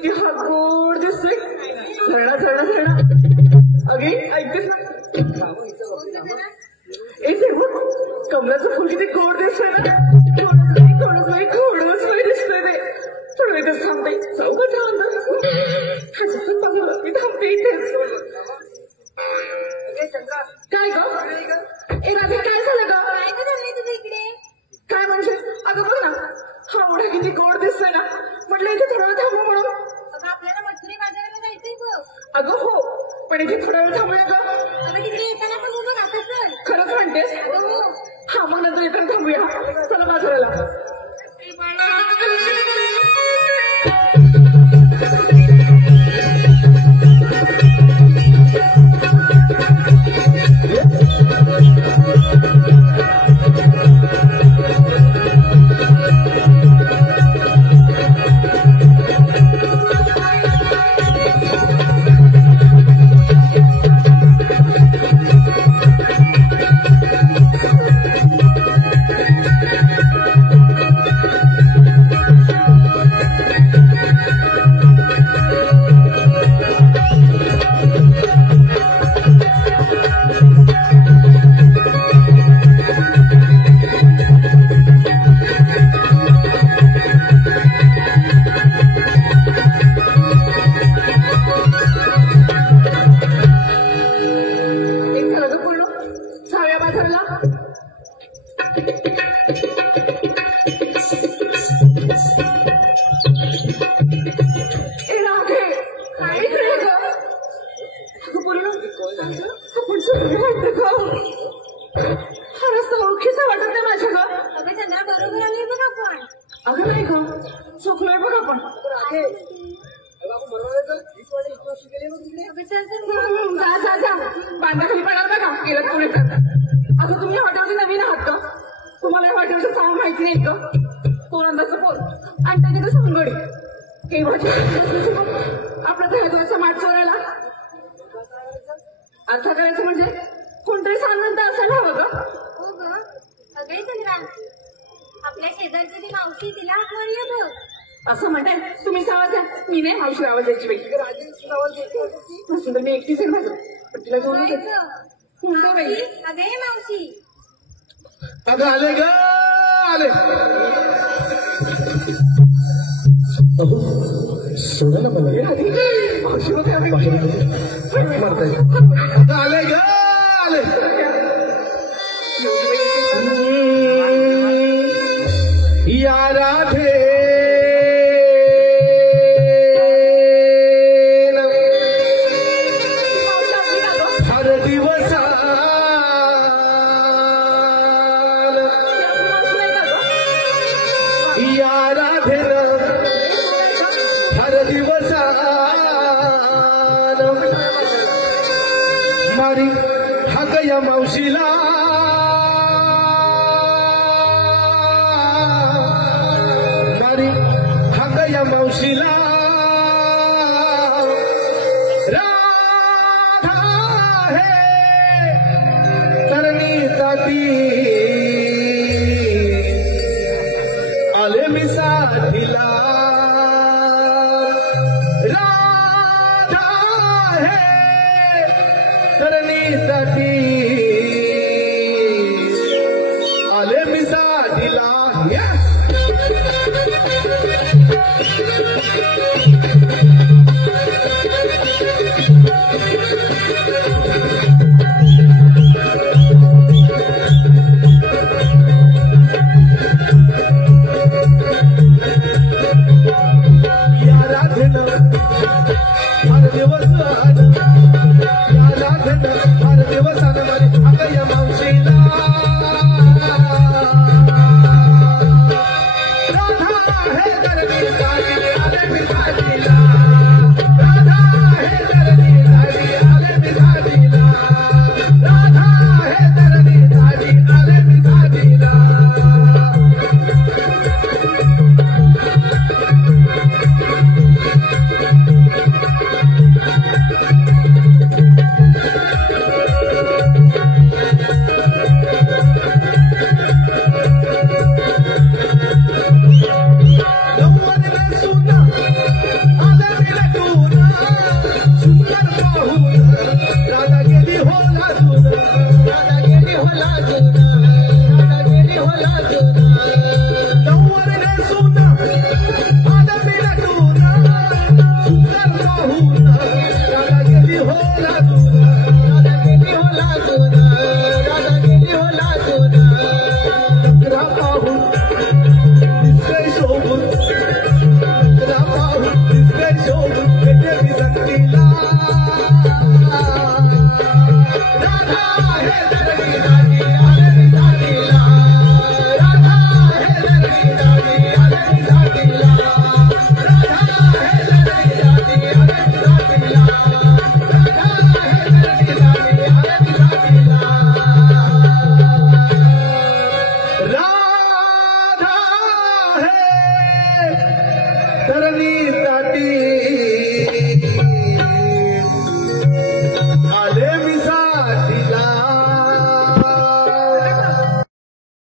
किती हा गोड दिसतोय. झरना झरना झरना. अगेन ऐकतेस ना. कमलाचं फुल किती गोड दिसतंय ना. गोडच दिसतंय ते. थोडं वेगळंच थांबते. चौकट मी थांबते इथेच. काय ग ए राधे काय झालं ग. काय झालंय तुझं इकडे. काय म्हणजे अगं बघ ना हा ओढा किती गोड दिसतोय ना. म्हटलं इथे थोडा वेळ थांबू म्हणून. अगं आपल्याला मछली बाजाराला जायचंय बघ. अगं हो पण इथे थोडा वेळ थांबूया ग. अगं तिकडे येताना बघू बघ आता चल. खरंच म्हणतेस. अगं हो. हा मग नंतर येताना थांबूया. चला बाजाराला. बांधाखाली पडाल बघा गेलं पुढे करतात. असं तुम्ही हॉटेलचे नवीन आहात का. तुम्हाला या हॉटेलचं सांग माहिती नाही का. तो नंदाचं पोर आणि त्याच्यात सोनगडी हे आपल्या दह्याचा माठ चोरायला आता करायचं म्हणजे कोणतरी सांगणं असायला हवं का. हो ग अगं चंद्रा आपल्या शेजारची ती मावशी तिला आठवण ये बघ. असं म्हणताय तुम्ही आवाज द्या. मी नाही मावशी आवाज द्यायची बाई. राजेश आवाज द्यायची नसून तर मी एकटीच आहे माझं. पण तिला घेऊन बाई. अगं ये मावशी. अगं आले ग आले. सोडा ना मला मारताय. अगं आले ग आले. या राधे मारी हक या मावशीला मारी हक या मावशीला राधा है तरणी ताती आले मी साथीला. साठी आले मी साथीला. या राधेनं हर दिवस हर दिवस मारी या मावशीला राधा हे दरदी साडी आले मी साडीला. राधा हे दरदी साडी आले मी साडीला. राधा हे दरदी साडी आले मी साडीला. धरणी ताटी